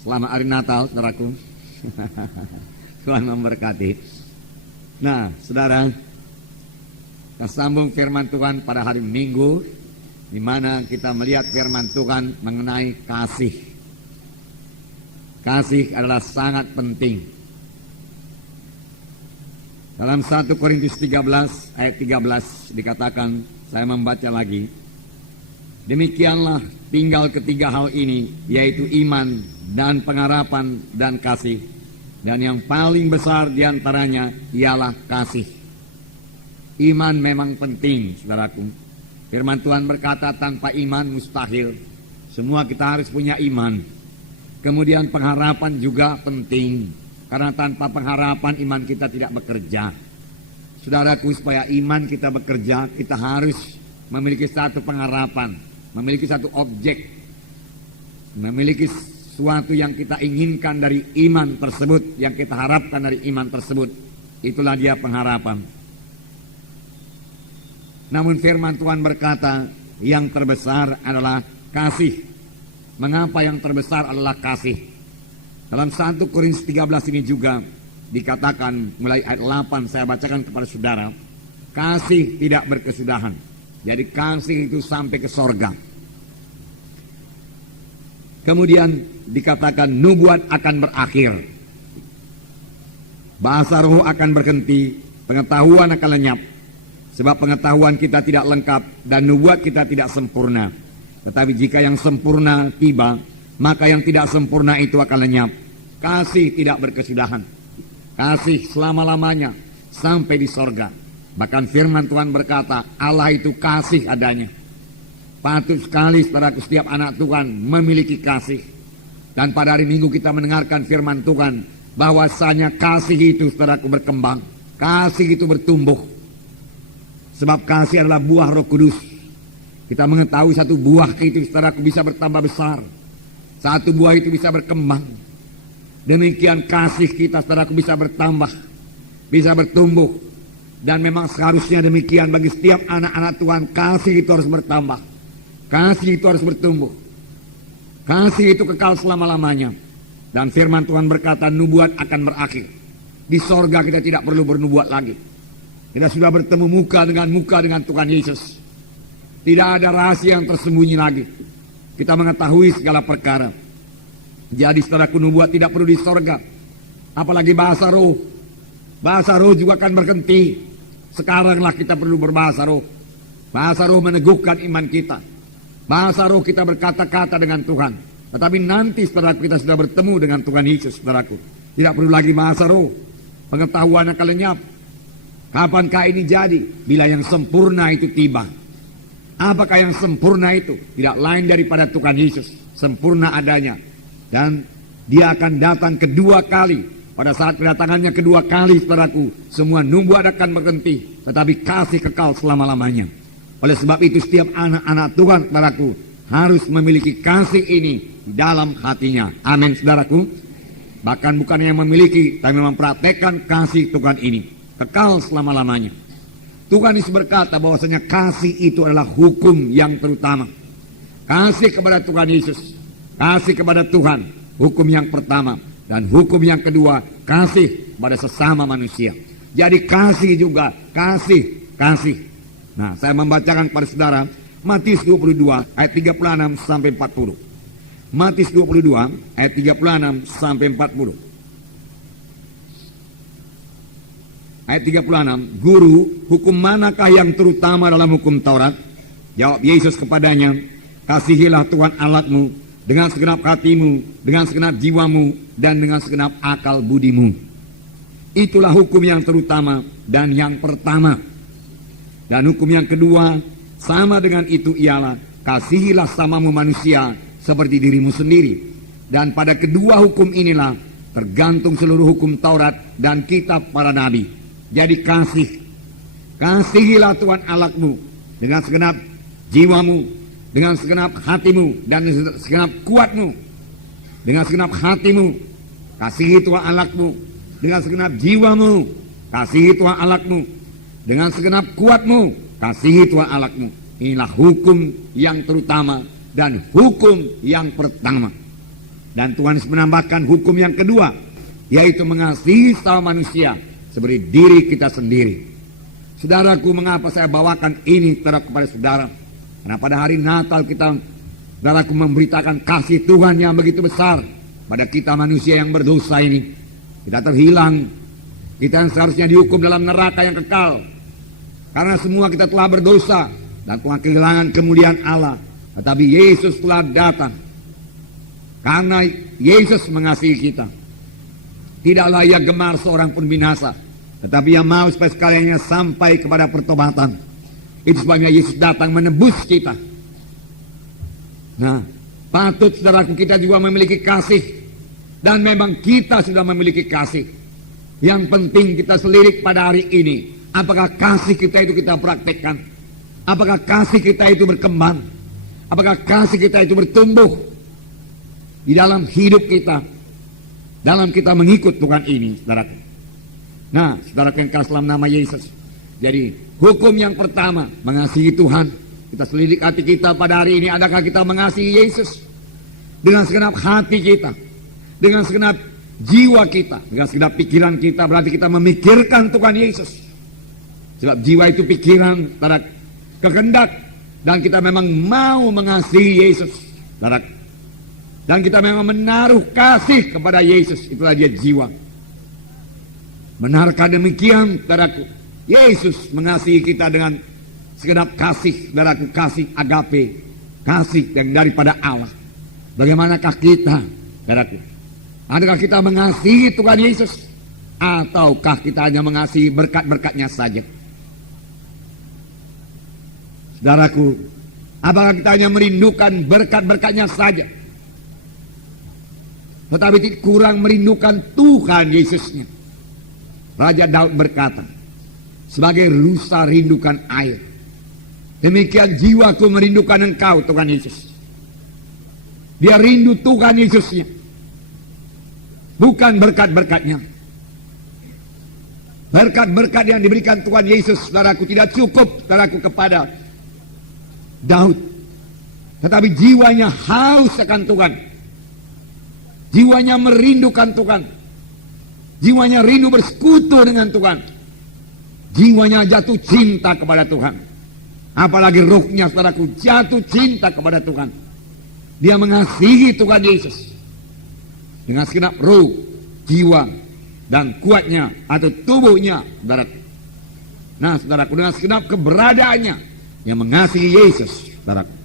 Selamat hari Natal, saudaraku. Tuhan memberkati. Nah, saudara, kita sambung firman Tuhan pada hari Minggu, di mana kita melihat firman Tuhan mengenai kasih. Kasih adalah sangat penting. Dalam 1 Korintus 13 ayat 13 dikatakan, saya membaca lagi, demikianlah tinggal ketiga hal ini, yaitu iman dan pengharapan dan kasih. Dan yang paling besar diantaranya ialah kasih. Iman memang penting, saudaraku. Firman Tuhan berkata tanpa iman mustahil. Semua kita harus punya iman. Kemudian pengharapan juga penting. Karena tanpa pengharapan iman kita tidak bekerja. Saudaraku, supaya iman kita bekerja, kita harus memiliki satu pengharapan. Memiliki satu objek. Memiliki sesuatu yang kita inginkan dari iman tersebut, yang kita harapkan dari iman tersebut. Itulah dia pengharapan. Namun firman Tuhan berkata, yang terbesar adalah kasih. Mengapa yang terbesar adalah kasih? Dalam 1 Korintus 13 ini juga dikatakan, mulai ayat 8 saya bacakan kepada saudara, kasih tidak berkesudahan. Jadi kasih itu sampai ke sorga. Kemudian dikatakan nubuat akan berakhir. Bahasa roh akan berhenti, pengetahuan akan lenyap. Sebab pengetahuan kita tidak lengkap dan nubuat kita tidak sempurna. Tetapi jika yang sempurna tiba, maka yang tidak sempurna itu akan lenyap. Kasih tidak berkesudahan. Kasih selama-lamanya sampai di sorga. Bahkan firman Tuhan berkata, Allah itu kasih adanya. Patut sekali saudaraku setiap anak Tuhan memiliki kasih. Dan pada hari Minggu kita mendengarkan firman Tuhan, bahwasanya kasih itu saudaraku berkembang. Kasih itu bertumbuh. Sebab kasih adalah buah Roh Kudus. Kita mengetahui satu buah itu saudaraku bisa bertambah besar. Satu buah itu bisa berkembang. Demikian kasih kita saudaraku bisa bertambah, bisa bertumbuh. Dan memang seharusnya demikian bagi setiap anak-anak Tuhan. Kasih itu harus bertambah. Kasih itu harus bertumbuh. Kasih itu kekal selama-lamanya. Dan firman Tuhan berkata nubuat akan berakhir. Di sorga kita tidak perlu bernubuat lagi. Kita sudah bertemu muka dengan Tuhan Yesus. Tidak ada rahasia yang tersembunyi lagi. Kita mengetahui segala perkara. Jadi saudaraku, nubuat tidak perlu di sorga. Apalagi bahasa roh. Bahasa roh juga akan berhenti. Sekaranglah kita perlu berbahasa roh. Bahasa roh meneguhkan iman kita. Bahasa roh kita berkata-kata dengan Tuhan. Tetapi nanti saudaraku kita sudah bertemu dengan Tuhan Yesus, saudaraku. Tidak perlu lagi bahasa roh. Pengetahuan akan lenyap. Kapankah ini jadi? Bila yang sempurna itu tiba. Apakah yang sempurna itu? Tidak lain daripada Tuhan Yesus. Sempurna adanya. Dan dia akan datang kedua kali. Pada saat kedatangannya kedua kali, saudaraku, semua nubuat akan berhenti. Tetapi kasih kekal selama-lamanya. Oleh sebab itu setiap anak-anak Tuhan, saudaraku, harus memiliki kasih ini dalam hatinya. Amin, saudaraku. Bahkan bukan yang memiliki, tapi mempraktekkan kasih Tuhan ini. Kekal selama-lamanya. Tuhan Yesus berkata bahwasanya kasih itu adalah hukum yang terutama. Kasih kepada Tuhan Yesus, kasih kepada Tuhan, hukum yang pertama. Dan hukum yang kedua, kasih pada sesama manusia. Jadi kasih juga, kasih. Nah, saya membacakan kepada saudara Matius 22 ayat 36 sampai 40. Matius 22 ayat 36 sampai 40. Ayat 36, Guru, hukum manakah yang terutama dalam hukum Taurat? Jawab Yesus kepadanya, kasihilah Tuhan Allahmu dengan segenap hatimu, dengan segenap jiwamu, dan dengan segenap akal budimu. Itulah hukum yang terutama dan yang pertama. Dan hukum yang kedua, sama dengan itu ialah, kasihilah samamu manusia seperti dirimu sendiri. Dan pada kedua hukum inilah tergantung seluruh hukum Taurat dan kitab para nabi. Jadi kasihilah Tuhan Allahmu dengan segenap jiwamu, dengan segenap hatimu, dan segenap kuatmu. Dengan segenap hatimu, kasihi Tuhan Allahmu. Dengan segenap jiwamu, kasihi Tuhan Allahmu. Dengan segenap kuatmu, kasihi Tuhan Allahmu. Inilah hukum yang terutama dan hukum yang pertama. Dan Tuhan Yesus menambahkan hukum yang kedua, yaitu mengasihi sama manusia seperti diri kita sendiri. Saudaraku, mengapa saya bawakan ini kepada saudara? Karena pada hari Natal kita, saudaraku, memberitakan kasih Tuhan yang begitu besar pada kita manusia yang berdosa ini. Kita terhilang, kita yang seharusnya dihukum dalam neraka yang kekal. Karena semua kita telah berdosa dan telah kehilangan kemuliaan Allah. Tetapi Yesus telah datang. Karena Yesus mengasihi kita. Tidaklah ia gemar seorang pun binasa, tetapi ia mau supaya sekaliannya sampai kepada pertobatan. Itu sebabnya Yesus datang menebus kita. Nah, patut saudaraku kita juga memiliki kasih. Dan memang kita sudah memiliki kasih. Yang penting kita selirik pada hari ini. Apakah kasih kita itu kita praktekkan? Apakah kasih kita itu berkembang? Apakah kasih kita itu bertumbuh di dalam hidup kita, dalam kita mengikut Tuhan ini, saudaraku. Nah, saudaraku yang kasih dalam nama Yesus. Jadi, hukum yang pertama, mengasihi Tuhan. Kita selidik hati kita pada hari ini, adakah kita mengasihi Yesus? Dengan segenap hati kita, dengan segenap jiwa kita, dengan segenap pikiran kita, berarti kita memikirkan Tuhan Yesus. Sebab jiwa itu pikiran, saudara, kehendak, dan kita memang mau mengasihi Yesus, saudara. Dan kita memang menaruh kasih kepada Yesus. Itulah dia jiwa. Benarkah demikian, saudaraku? Yesus mengasihi kita dengan segenap kasih, saudaraku, kasih agape, kasih yang daripada Allah. Bagaimanakah kita, saudaraku? Adakah kita mengasihi Tuhan Yesus? Ataukah kita hanya mengasihi berkat-berkatnya saja? Saudaraku, apakah kita hanya merindukan berkat-berkatnya saja, tetapi kurang merindukan Tuhan Yesusnya? Raja Daud berkata, sebagai rusa rindukan air, demikian jiwaku merindukan Engkau, Tuhan Yesus. Dia rindu Tuhan Yesusnya, bukan berkat-berkatnya. Berkat-berkat yang diberikan Tuhan Yesus, saudaraku, tidak cukup, saudaraku, kepada Daud. Tetapi jiwanya haus akan Tuhan. Jiwanya merindukan Tuhan. Jiwanya rindu bersekutu dengan Tuhan. Jiwanya jatuh cinta kepada Tuhan. Apalagi ruhnya, saudaraku, jatuh cinta kepada Tuhan. Dia mengasihi Tuhan Yesus dengan segenap ruh, jiwa, dan kuatnya atau tubuhnya, saudaraku. Nah, saudaraku, dengan segenap keberadaannya yang mengasihi Yesus, saudaraku.